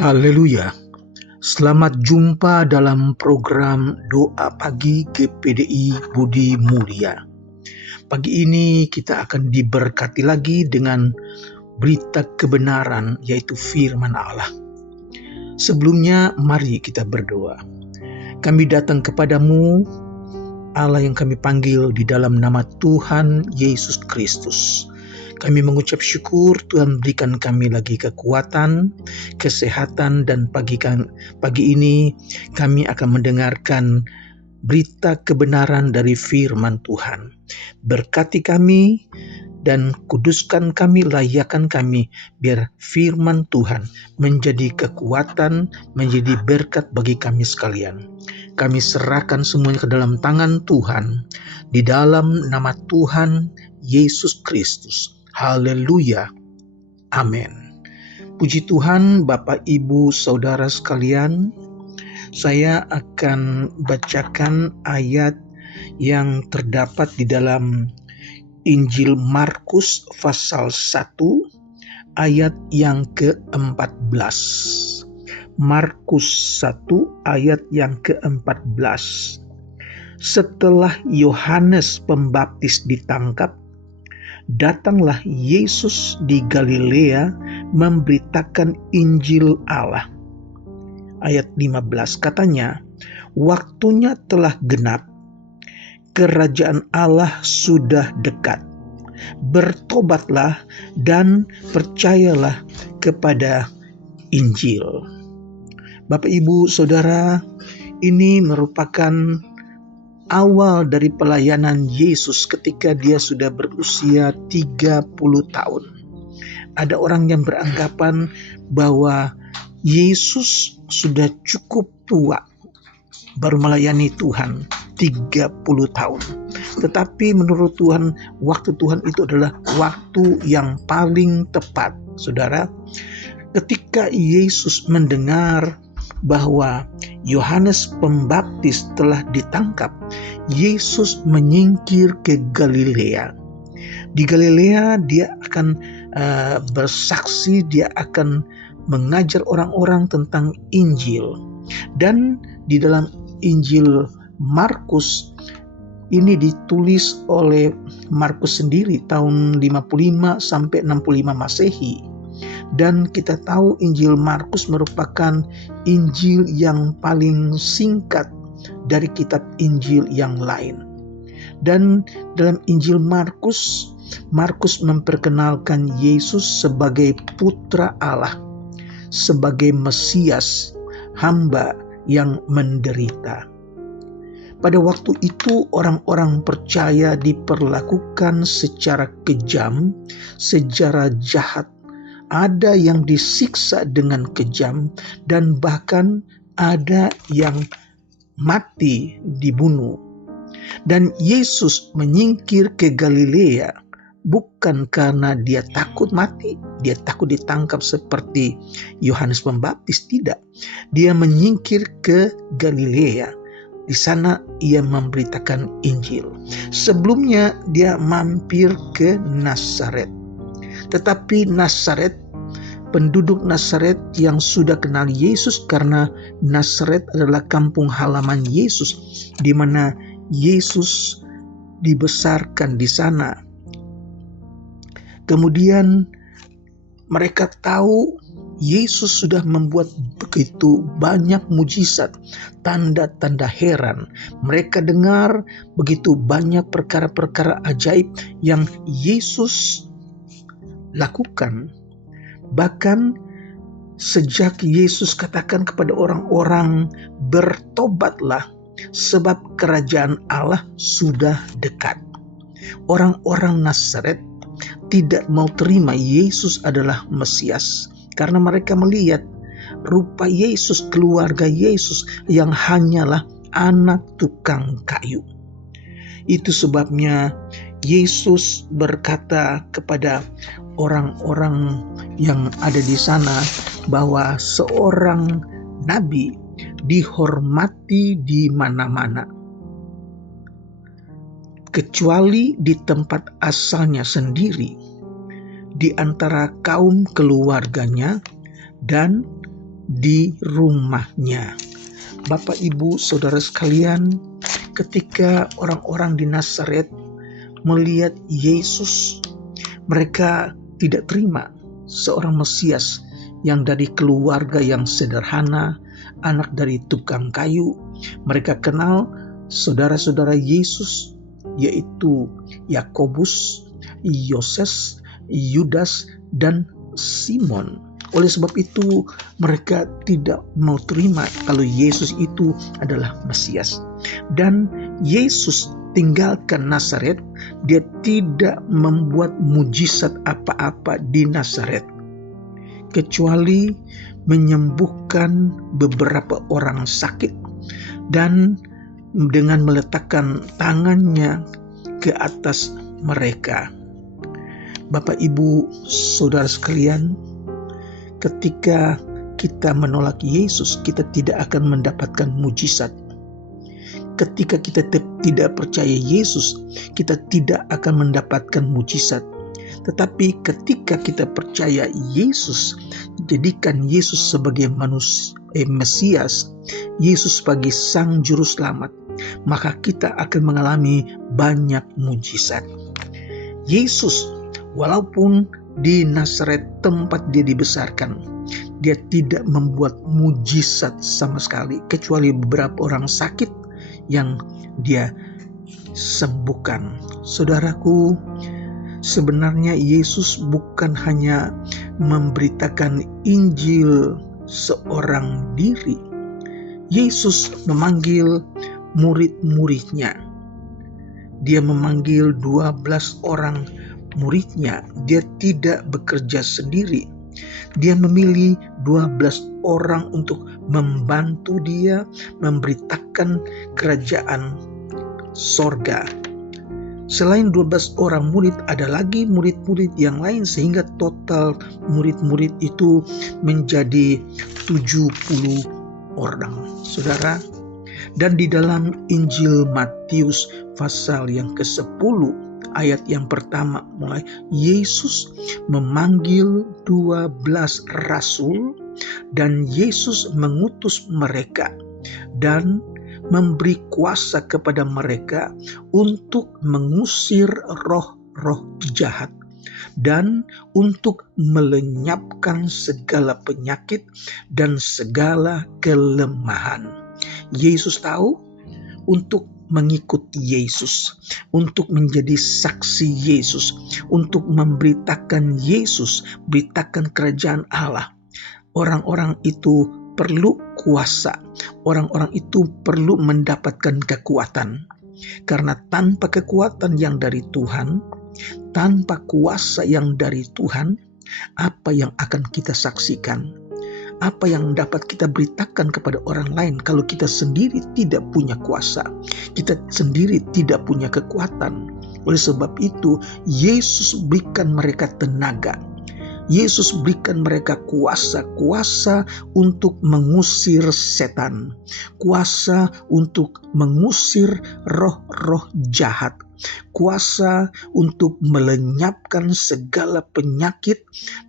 Haleluya. Selamat jumpa dalam program Doa Pagi GPDI Budi Mulia. Pagi ini kita akan diberkati lagi dengan berita kebenaran, yaitu firman Allah. Sebelumnya mari kita berdoa. Kami datang kepadamu, Allah yang kami panggil di dalam nama Tuhan Yesus Kristus. Kami mengucap syukur Tuhan berikan kami lagi kekuatan, kesehatan, dan pagi ini kami akan mendengarkan berita kebenaran dari firman Tuhan. Berkati kami dan kuduskan kami, layakkan kami, biar firman Tuhan menjadi kekuatan, menjadi berkat bagi kami sekalian. Kami serahkan semuanya ke dalam tangan Tuhan, di dalam nama Tuhan Yesus Kristus. Haleluya. Amin. Puji Tuhan, Bapak, Ibu, Saudara sekalian. Saya akan bacakan ayat yang terdapat di dalam Injil Markus pasal 1 ayat yang ke-14. Markus 1 ayat yang ke-14. Setelah Yohanes Pembaptis ditangkap, datanglah Yesus di Galilea memberitakan Injil Allah. Ayat 15 katanya, waktunya telah genap, kerajaan Allah sudah dekat. Bertobatlah dan percayalah kepada Injil. Bapak, Ibu, Saudara, ini merupakan awal dari pelayanan Yesus ketika dia sudah berusia 30 tahun. Ada orang yang beranggapan bahwa Yesus sudah cukup tua baru melayani Tuhan 30 tahun. Tetapi menurut Tuhan, waktu Tuhan itu adalah waktu yang paling tepat. Saudara, ketika Yesus mendengar bahwa Yohanes Pembaptis telah ditangkap, Yesus menyingkir ke Galilea. Di Galilea dia akan bersaksi, dia akan mengajar orang-orang tentang Injil. Dan di dalam Injil Markus ini ditulis oleh Markus sendiri tahun 55 sampai 65 Masehi. Dan kita tahu Injil Markus merupakan Injil yang paling singkat dari kitab Injil yang lain. Dan dalam Injil Markus memperkenalkan Yesus sebagai putra Allah, sebagai Mesias, hamba yang menderita. Pada waktu itu orang-orang percaya diperlakukan secara kejam, secara jahat. Ada yang disiksa dengan kejam dan bahkan ada yang mati dibunuh. Dan Yesus menyingkir ke Galilea bukan karena dia takut mati, dia takut ditangkap seperti Yohanes Pembaptis, tidak. Dia menyingkir ke Galilea. Di sana ia memberitakan Injil. Sebelumnya dia mampir ke Nazaret. Tetapi Nazaret, penduduk Nazaret yang sudah kenal Yesus, karena Nazaret adalah kampung halaman Yesus, di mana Yesus dibesarkan di sana. Kemudian mereka tahu Yesus sudah membuat begitu banyak mujizat, tanda-tanda heran. Mereka dengar begitu banyak perkara-perkara ajaib yang Yesus lakukan. Bahkan sejak Yesus katakan kepada orang-orang, bertobatlah sebab kerajaan Allah sudah dekat. Orang-orang Nazaret tidak mau terima Yesus adalah Mesias karena mereka melihat rupa Yesus, keluarga Yesus yang hanyalah anak tukang kayu. Itu sebabnya Yesus berkata kepada orang-orang yang ada di sana bahwa seorang nabi dihormati di mana-mana, kecuali di tempat asalnya sendiri, di antara kaum keluarganya dan di rumahnya. Bapak, Ibu, Saudara sekalian, ketika orang-orang di Nazaret melihat Yesus, mereka tidak terima seorang Mesias yang dari keluarga yang sederhana, anak dari tukang kayu. Mereka kenal saudara-saudara Yesus, yaitu Yakobus, Yoses, Yudas, dan Simon. Oleh sebab itu mereka tidak mau terima kalau Yesus itu adalah Mesias. Dan Yesus tinggalkan Nazaret, dia tidak membuat mujizat apa-apa di Nazaret, kecuali menyembuhkan beberapa orang sakit dan dengan meletakkan tangannya ke atas mereka. Bapak, Ibu, Saudara sekalian, ketika kita menolak Yesus, kita tidak akan mendapatkan mujizat. Ketika kita tidak percaya Yesus, kita tidak akan mendapatkan mujizat. Tetapi ketika kita percaya Yesus, jadikan Yesus sebagai Mesias, Yesus sebagai Sang Juru Selamat, maka kita akan mengalami banyak mujizat. Yesus, walaupun di Nazaret tempat dia dibesarkan, dia tidak membuat mujizat sama sekali, kecuali beberapa orang sakit yang dia sembuhkan. Saudaraku, sebenarnya Yesus bukan hanya memberitakan Injil seorang diri. Yesus memanggil murid-muridnya. Dia memanggil 12 orang muridnya. Dia tidak bekerja sendiri. Dia memilih 12 orang untuk membantu dia memberitakan kerajaan sorga. Selain 12 orang murid, ada lagi murid-murid yang lain, sehingga total murid-murid itu menjadi 70 orang. Saudara, dan di dalam Injil Matius pasal yang ke-10 ayat yang pertama mulai, Yesus memanggil 12 rasul dan Yesus mengutus mereka dan memberi kuasa kepada mereka untuk mengusir roh-roh jahat dan untuk melenyapkan segala penyakit dan segala kelemahan. Yesus tahu untuk mengikuti Yesus, untuk menjadi saksi Yesus, untuk memberitakan Yesus, beritakan kerajaan Allah. Orang-orang itu perlu kuasa, orang-orang itu perlu mendapatkan kekuatan. Karena tanpa kekuatan yang dari Tuhan, tanpa kuasa yang dari Tuhan, apa yang akan kita saksikan? Apa yang dapat kita beritakan kepada orang lain kalau kita sendiri tidak punya kuasa, kita sendiri tidak punya kekuatan? Oleh sebab itu, Yesus berikan mereka tenaga. Yesus berikan mereka kuasa untuk mengusir setan, kuasa untuk mengusir roh-roh jahat, kuasa untuk melenyapkan segala penyakit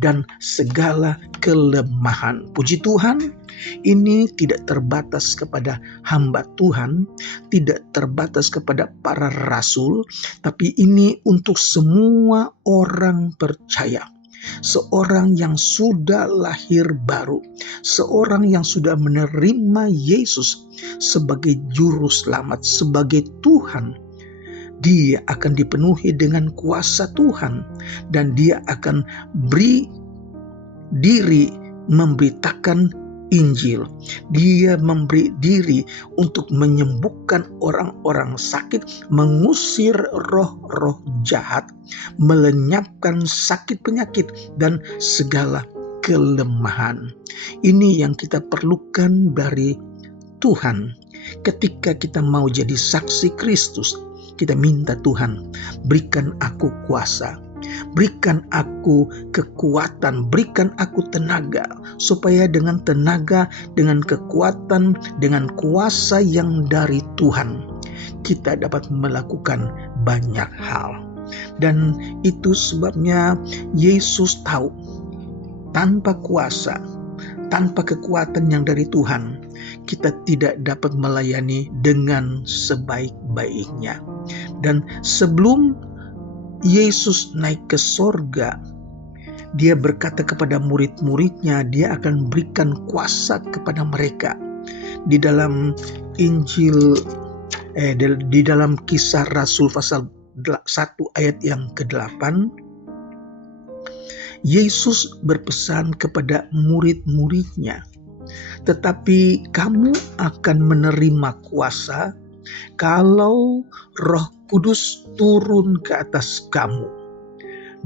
dan segala kelemahan. Puji Tuhan, ini tidak terbatas kepada hamba Tuhan, tidak terbatas kepada para rasul, tapi ini untuk semua orang percaya. Seorang yang sudah lahir baru, seorang yang sudah menerima Yesus sebagai juru selamat, sebagai Tuhan, dia akan dipenuhi dengan kuasa Tuhan dan dia akan beri diri memberitakan Injil. Dia memberi diri untuk menyembuhkan orang-orang sakit, mengusir roh-roh jahat, melenyapkan sakit penyakit dan segala kelemahan. Ini yang kita perlukan dari Tuhan. Ketika kita mau jadi saksi Kristus, kita minta Tuhan, berikan aku kuasa, berikan aku kekuatan, berikan aku tenaga, supaya dengan tenaga, dengan kekuatan, dengan kuasa yang dari Tuhan, kita dapat melakukan banyak hal. Dan itu sebabnya Yesus tahu, tanpa kuasa, Tanpa kekuatan yang dari Tuhan, kita tidak dapat melayani dengan sebaik-baiknya. Dan sebelum Yesus naik ke sorga, dia berkata kepada murid-muridnya, dia akan berikan kuasa kepada mereka. Di dalam Injil, di dalam Kisah Rasul pasal 1 ayat yang ke-8, Yesus berpesan kepada murid-muridnya, tetapi kamu akan menerima kuasa kalau Roh Kudus turun ke atas kamu.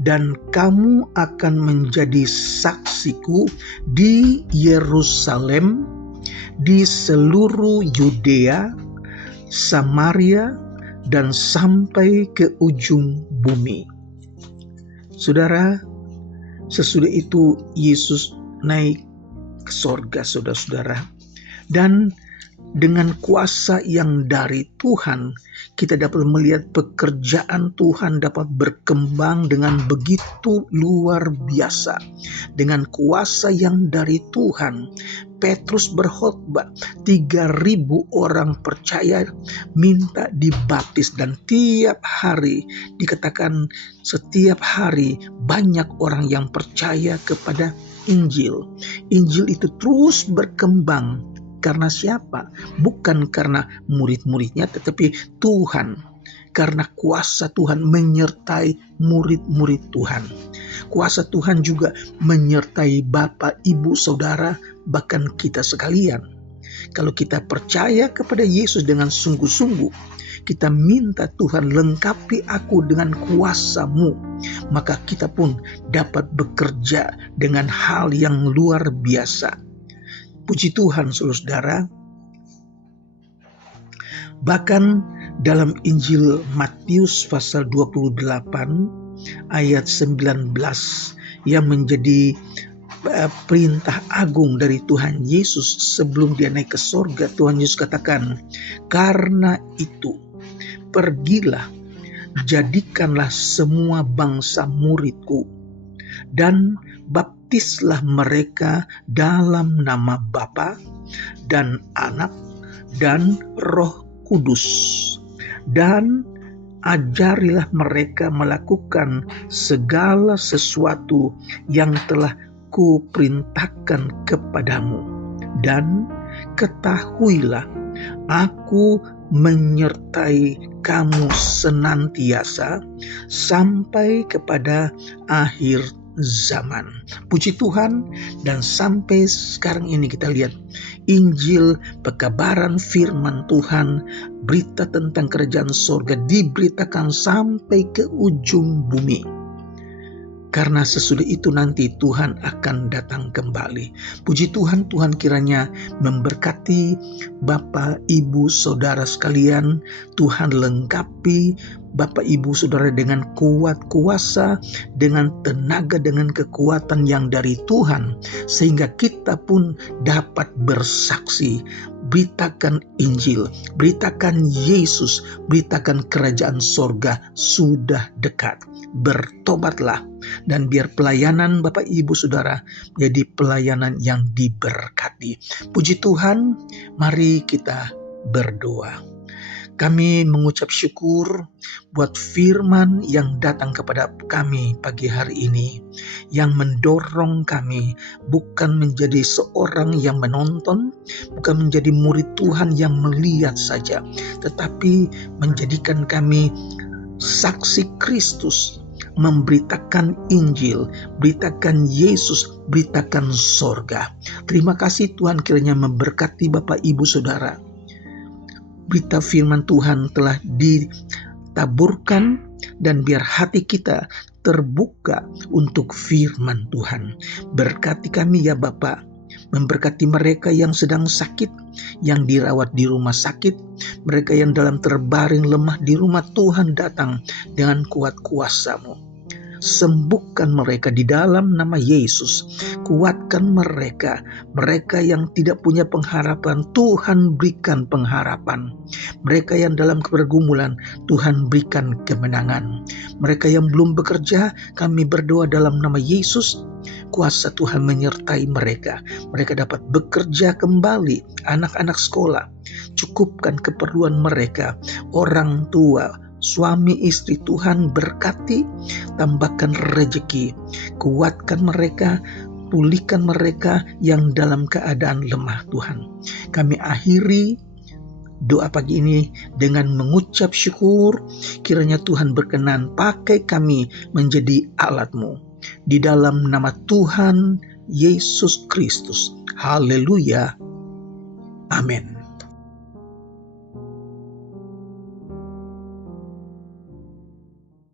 Dan kamu akan menjadi saksiku di Yerusalem, di seluruh Yudea, Samaria, dan sampai ke ujung bumi. Saudara, sesudah itu Yesus naik ke sorga, saudara-saudara. Dan dengan kuasa yang dari Tuhan, kita dapat melihat pekerjaan Tuhan dapat berkembang dengan begitu luar biasa. Dengan kuasa yang dari Tuhan, Petrus berkhotbah, 3.000 orang percaya minta dibaptis, dan tiap hari dikatakan setiap hari banyak orang yang percaya kepada Injil. Injil itu terus berkembang. Karena siapa? Bukan karena murid-muridnya, tetapi Tuhan. Karena kuasa Tuhan menyertai murid-murid Tuhan. Kuasa Tuhan juga menyertai Bapak, Ibu, Saudara, bahkan kita sekalian. Kalau kita percaya kepada Yesus dengan sungguh-sungguh, kita minta Tuhan lengkapi aku dengan kuasa-Mu, maka kita pun dapat bekerja dengan hal yang luar biasa. Puji Tuhan, saudara. Bahkan dalam Injil Matius pasal 28 ayat 19 yang menjadi perintah agung dari Tuhan Yesus sebelum dia naik ke sorga, Tuhan Yesus katakan, karena itu pergilah, jadikanlah semua bangsa muridku, dan baptislah mereka dalam nama Bapa dan Anak dan Roh Kudus, dan ajarilah mereka melakukan segala sesuatu yang telah kuperintahkan kepadamu, dan ketahuilah aku menyertai kamu senantiasa sampai kepada akhir zaman. Puji Tuhan. Dan sampai sekarang ini kita lihat Injil, pekabaran firman Tuhan, berita tentang kerajaan sorga diberitakan sampai ke ujung bumi. Karena sesudah itu nanti Tuhan akan datang kembali. Puji Tuhan, Tuhan kiranya memberkati Bapak, Ibu, Saudara sekalian. Tuhan lengkapi Bapak, Ibu, Saudara dengan kuat kuasa, dengan tenaga, dengan kekuatan yang dari Tuhan. Sehingga kita pun dapat bersaksi. Beritakan Injil, beritakan Yesus, beritakan kerajaan sorga sudah dekat. Bertobatlah, dan biar pelayanan Bapak, Ibu, Saudara menjadi pelayanan yang diberkati. Puji Tuhan, mari kita berdoa. Kami mengucap syukur buat firman yang datang kepada kami pagi hari ini, yang mendorong kami bukan menjadi seorang yang menonton, bukan menjadi murid Tuhan yang melihat saja, tetapi menjadikan kami saksi Kristus, memberitakan Injil, beritakan Yesus, beritakan sorga. Terima kasih Tuhan, kiranya memberkati Bapak, Ibu, Saudara. Berita firman Tuhan telah ditaburkan, dan biar hati kita terbuka untuk firman Tuhan. Berkati kami ya Bapak, memberkati mereka yang sedang sakit, yang dirawat di rumah sakit, mereka yang dalam terbaring lemah di rumah. Tuhan datang dengan kuat kuasa-Mu. sembuhkan mereka di dalam nama Yesus. Kuatkan mereka, mereka yang tidak punya pengharapan, Tuhan berikan pengharapan. Mereka yang dalam pergumulan, Tuhan berikan kemenangan. Mereka yang belum bekerja, kami berdoa dalam nama Yesus, kuasa Tuhan menyertai mereka. Mereka dapat bekerja kembali, anak-anak sekolah, cukupkan keperluan mereka, orang tua, suami istri, Tuhan berkati, tambahkan rezeki, kuatkan mereka, pulihkan mereka yang dalam keadaan lemah Tuhan. Kami akhiri doa pagi ini dengan mengucap syukur, kiranya Tuhan berkenan pakai kami menjadi alat-Mu. Di dalam nama Tuhan Yesus Kristus. Haleluya. Amin.